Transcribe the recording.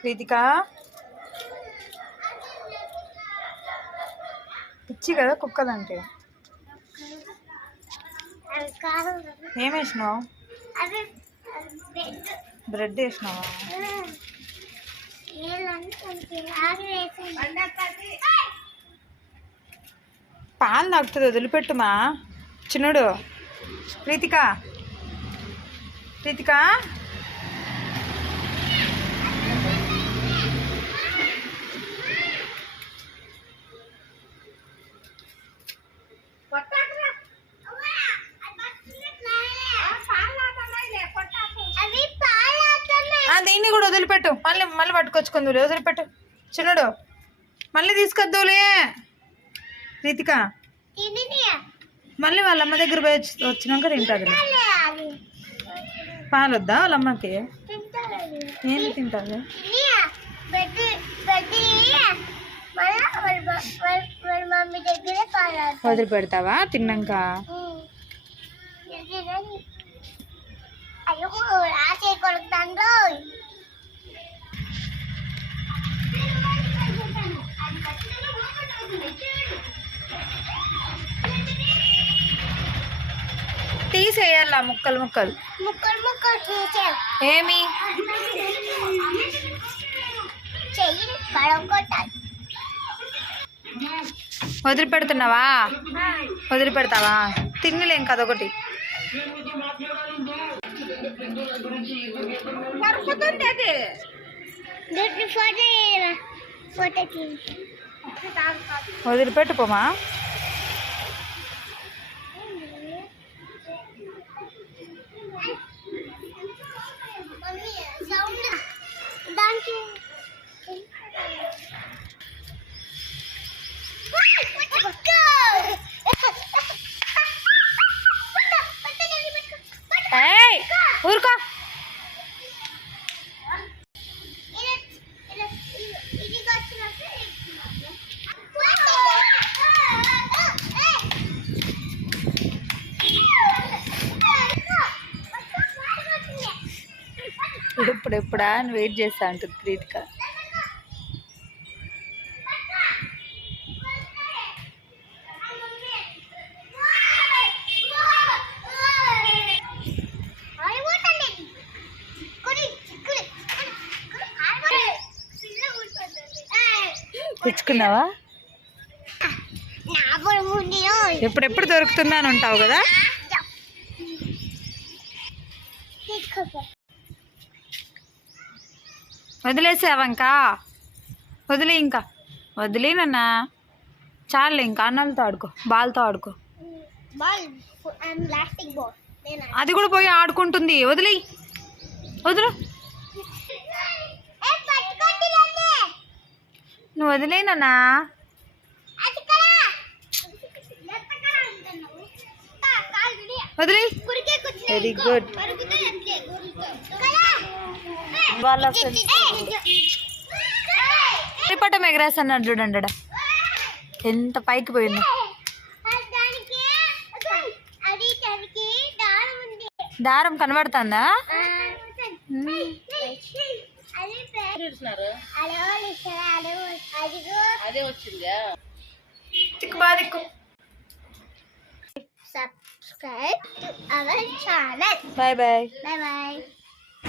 ప్రీతిక పిచ్చి కదా కుక్కలంటే. ఏం వేసినావు? బ్రెడ్ వేసినావా? పాలు తాగుతుంది, వదిలిపెట్టుమా చిన్నుడు. ప్రీతిక ప్రీతిక దీన్ని కూడా వదిలిపెట్టు. మళ్ళీ మళ్ళీ పట్టుకొచ్చుకుందులే, వదిలిపెట్టు చిన్నుడు. మళ్ళీ తీసుకొద్దులే ప్రీతిక. మళ్ళీ వాళ్ళ అమ్మ దగ్గర పోయి వచ్చినాక తింటుంది. పాలు వద్దా వాళ్ళ అమ్మకి? ఏం తింటుంది? వదిలిపెడతావా తిన్నాక? తీసేయాల ముక్కలు ముక్కలు ఏమి వదిలిపెడుతున్నావా? వదిలిపెడతావా? తిన్నలేం కదొకటి. వదిలిపెట్టు పోమా. ఊరుకో. ఇప్పుడెప్పుడా అని వెయిట్ చేస్తా అంటుంది ప్రీతిక. తెచ్చుకున్నావా? ఎప్పుడెప్పుడు దొరుకుతుందా అని ఉంటావు కదా. వదిలేసావంకా? వదిలే, ఇంకా వదిలేనన్నా. చాలు, ఇంకా అన్నలతో ఆడుకో, బాల్తో ఆడుకో. అది కూడా పోయి ఆడుకుంటుంది. వదిలే, వదిలు. నువ్వు వదిలేనన్నా. వదిలే. Very good. వాళ్ళ పట్టం ఎగరేస్తున్నాడు చూడండి, ఎంత పైకి పోయింది. దారం కనబడుతుందా? Subscribe to our channel. Bye bye. Bye bye.